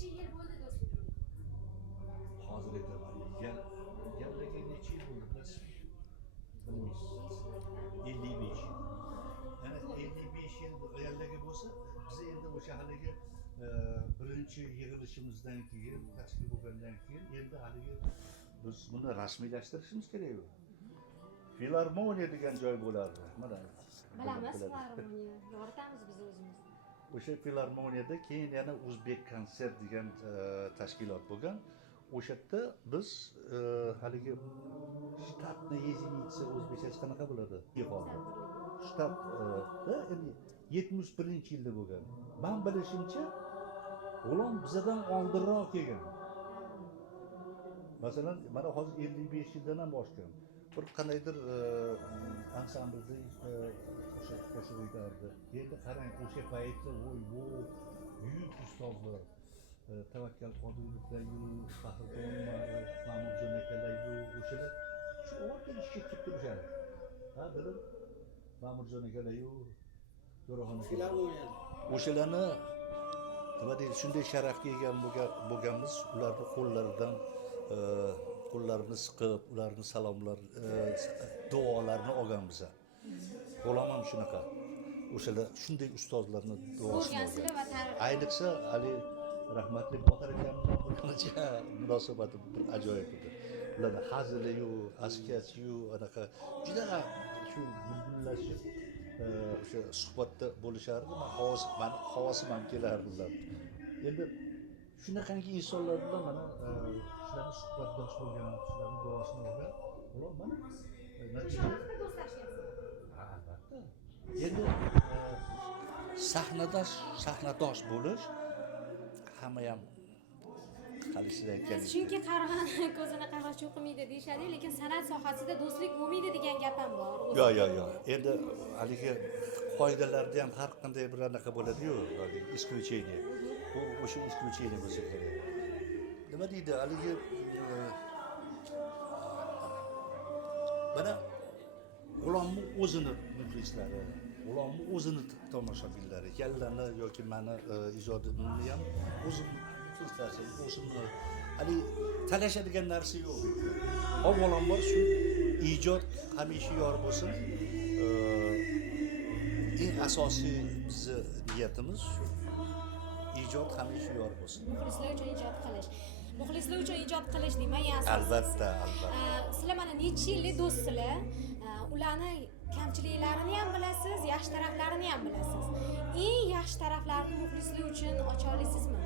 necha yil bo'ldi do'stlik? Hozir aytaman. Yandaga necha yil bo'ldi bilasiz? Bilmaysiz. 55 yil. Yana 55 yil yandaga bo'lsa, biz endi o'sha haligi birinchi yig'ilishimizdan keyin, tashkil bo'lgandan keyin endi haligi biz buni rasmiylashtirishimiz kerak. Filarmoniya degan joy bo'lardi. Mana Bilamiz, filarmoniya. Yoritamiz biz o'zimiz. O'sha filarmoniyada keyin yana O'zbek konsert degan tashkilot bo'lgan. O'sha yerda biz haligi shtatni единица o'zbekchasi qanaqa bo'ladi? Shtatda endi 71-yilda bo'lgan. Men bilishimcha, G'ulom bizdan oldinroq kelgan. Masalan, mana hozir 55 yildan ham oshgan. Bir qandaydir ansamblda o'sha qo'shiq aytardi. Endi qarang, o'sha paytda buyuk ustozlar Tavakkal Qodirovlaryu, Faxriddin Ma'murjon akalaryu o'shalar shu o'rtada ishga kirib turishadi. Ha, bilib Ma'murjon akalaryu, Jo'raxon akalar o'shalarni nima deydi, shunday sharafga ega bo'lganmiz, ularni qo'llarini siqib, ularni salomlar, duolarini olganmiz. G'ulom ham shunaqa. O'shalar shunday ustozlarni duosini olgan. Ayniqsa Ali rahmatli Botir akamning qancha munosabati bir ajoyib edi. Ularni hazili-yu, askasi-yu, anaqa juda shu bulbullashib o'sha suhbatda bo'lishardi. Men havosim ham kelardi ular. Endi shunaqangi insonlar bilan mana shularni suhbatdosh bo'lgan, shularni duosini olgan. Ular mana natija albatta. Endi sahnadosh bo'lish hamma ham qalishidan keladi. Chunki qarg'ani ko'zini qarg'a cho'qimaydi deyshadi, lekin san'at sohasida do'stlik bo'lmaydi degan gap ham bor. Yo'q. Endi haligi qoidalarda ham har qanday bir anaqa bo'ladi-yu, исключение. Bu o'sha исключение bo'lsa kerak. Nima deydi haligi mana G'ulomning o'zini muxlislari, G'ulomning o'zini tomoshabinlari, yallani yoki meni ijodimni ham o'zim muxlislari, o'zimni hali talashadigan narsa yo'q. Avvalambor shu ijod hamisha yor bo'lsin. Eng asosiy bizni niyatimiz shu. Ijod hamisha yor bo'lsin. Muxlislar uchun ijod qilish. Muxlislar uchun ijod qilish demayapsiz. Albatta. Sizlar mana necha yillik do'stsizlar. Ularni kamchiliklarini ham bilasiz, yaxshi taraflarini ham bilasiz. Eng yaxshi taraflarini muxlislar uchun ocha olasizmi?